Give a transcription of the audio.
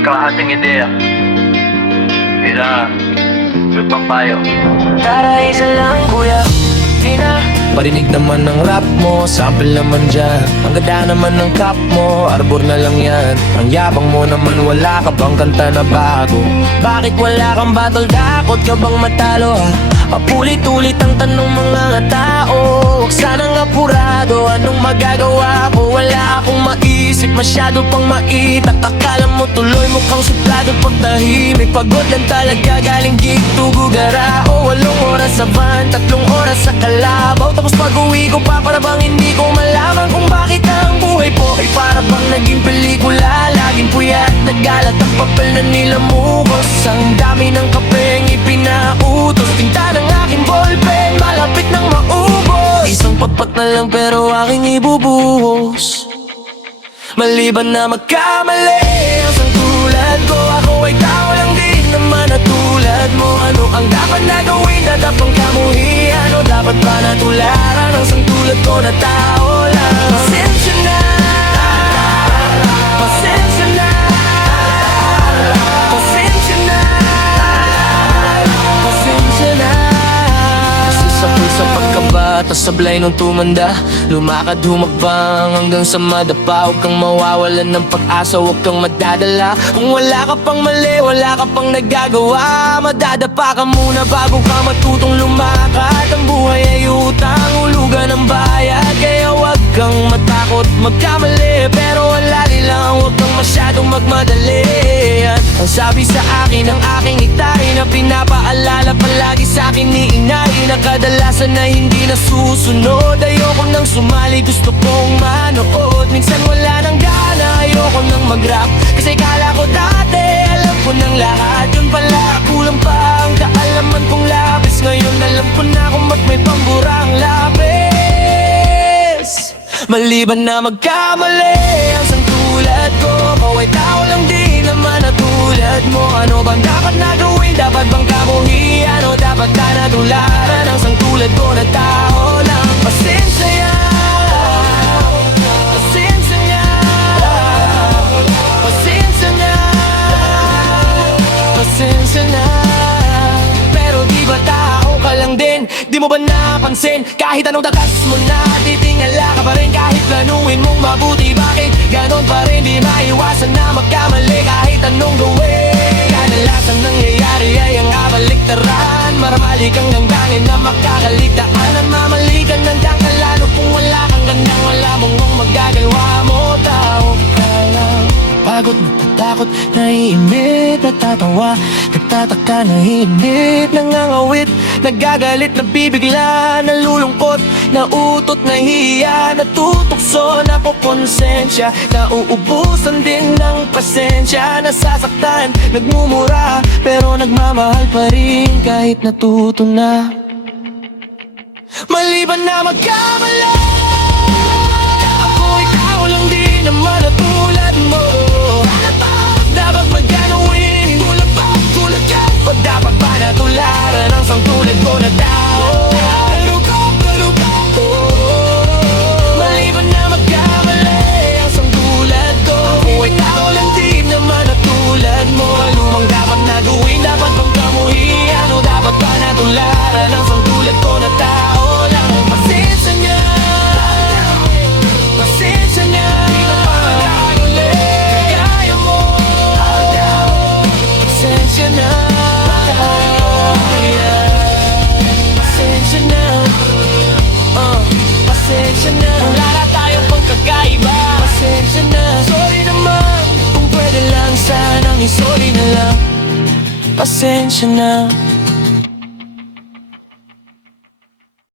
may kalahating ideya. Kaya, lupang tayo. Tara, isa lang kuya, di na. Parinig naman ng rap mo, sample naman dyan. Ang ganda naman ng cap mo, arbor na lang yan. Ang yabang mo naman, wala ka bang kanta na bago? Bakit wala kang battle, dakot ka bang matalo ha? Papulit-ulit ang tanong mga tao. Huwag sanang apurado, anong magagawa ko? Wala akong maisip, masyado pang maitak. Akala mo tuloy mukhang suplado pag tahimik. Pagod lang talaga, galing gig to Gugarao. 8 oras sa van, 3 oras sa Kalabaw. Tapos pag-uwi ko pa para bang hindi ko malaman kung bakit ang buhay po ay para bang naging pelikula. Laging puyat, nagalat ang papel na nilamukos. Ang dami ng kapeng ipinautos. Tinta ng aking ballpen, malapit nang maubos. Isang patpat na lang pero aking ibubuhos. Maliban na magkamali ang sangtulad ko, ako ay tao lang din naman na tulad mo. Ano ang dapat na gawin? Dadapang kamuhian o dapat ba natularan ang sangtulad ko na tao lang? Pasensya na, pasensya na, pasensya na, pasensya na. Sasapul sa pagkabata, sablay nung tumanda. Lumakad humagbang hanggang sa madapa. Huwag kang mawawalan ng pag-asa, huwag kang madadala. Kung wala ka pang mali, wala ka pang nagagawa. Madadapa ka muna bago ka matutong lumakad. Ang buhay ay utang, hulugan ng bayad. Kaya huwag kang matakot magkamali, pero wala lang, huwag kang masyadong magmadali. Ang sabi sa akin ng aking itay na pinapaalala palagi sa akin ni inay, na kadalasan na hindi nasusunod. Ayoko nang sumali, gusto kong manood. Minsan wala nang gana, ayoko nang mag-rap. Kasi kala ko dati, alam ko nang lahat. Yun pala, kulang pa ang kaalaman kong labis. Ngayon alam ko na kung ba't may pamburang labis. Maliban na magkamali ang sangtulad ko, ako ay tao lang din naman na tulad mo. Ano bang dapat na gawin? Dapat bang kamuhian o dapat ka natularan ang sangtulad ko na tao lang? Pasensya na, pasensya na, pasensya na, pasensya na. Pero di ba tao ka lang din? Di mo ba napansin? Kahit anong dakas mo na, titingala ka pa rin. Kahit planuin mong mabuti, bakit ganon pa rin? Di maiwasan na magkamali kahit anong gawin. Kadalasan nangyayari ay ang kabaliktaran. Maramali kang hangganin na makakaligtaan. Namamali ka ng lalo kung wala kang gandang. Wala mong magagawa mo, tao ka lang. Pagod, natatakot, naiimit, natatawa, nagtataka, nahihinit, nangangawit, nagagalit, nabibigla, nalulungkot, nauutot, nahihiya, natutokso, napokonsensya, nauubusan din ng pasensya, nasasaktan, nagmumura, pero nagmamahal pa rin kahit natuto na. Maliban na magkamali, ako ay tao lang din naman na tulad mo. Dapat magkanawin, tulad ba, tulad ka? O dapat ba natularan ang sangtulad ko na tao? Pero ka, maliban na magkamali ang sangtulad ko, ako ay tao lang din naman na tulad mo. Lumang dapat na gawin, dapat bang kamuhian o dapat ba natularan ang sangtulad ko na tao lang? Pasensya niya, pasensya niya, di na pagkakali, kaya mo. Pasensya na, pasensya na, pasensya na. Wala na tayong pagkakaiba, pasensya na. Sorry naman, kung pwede lang sanang isorry na lang. Pasensya na.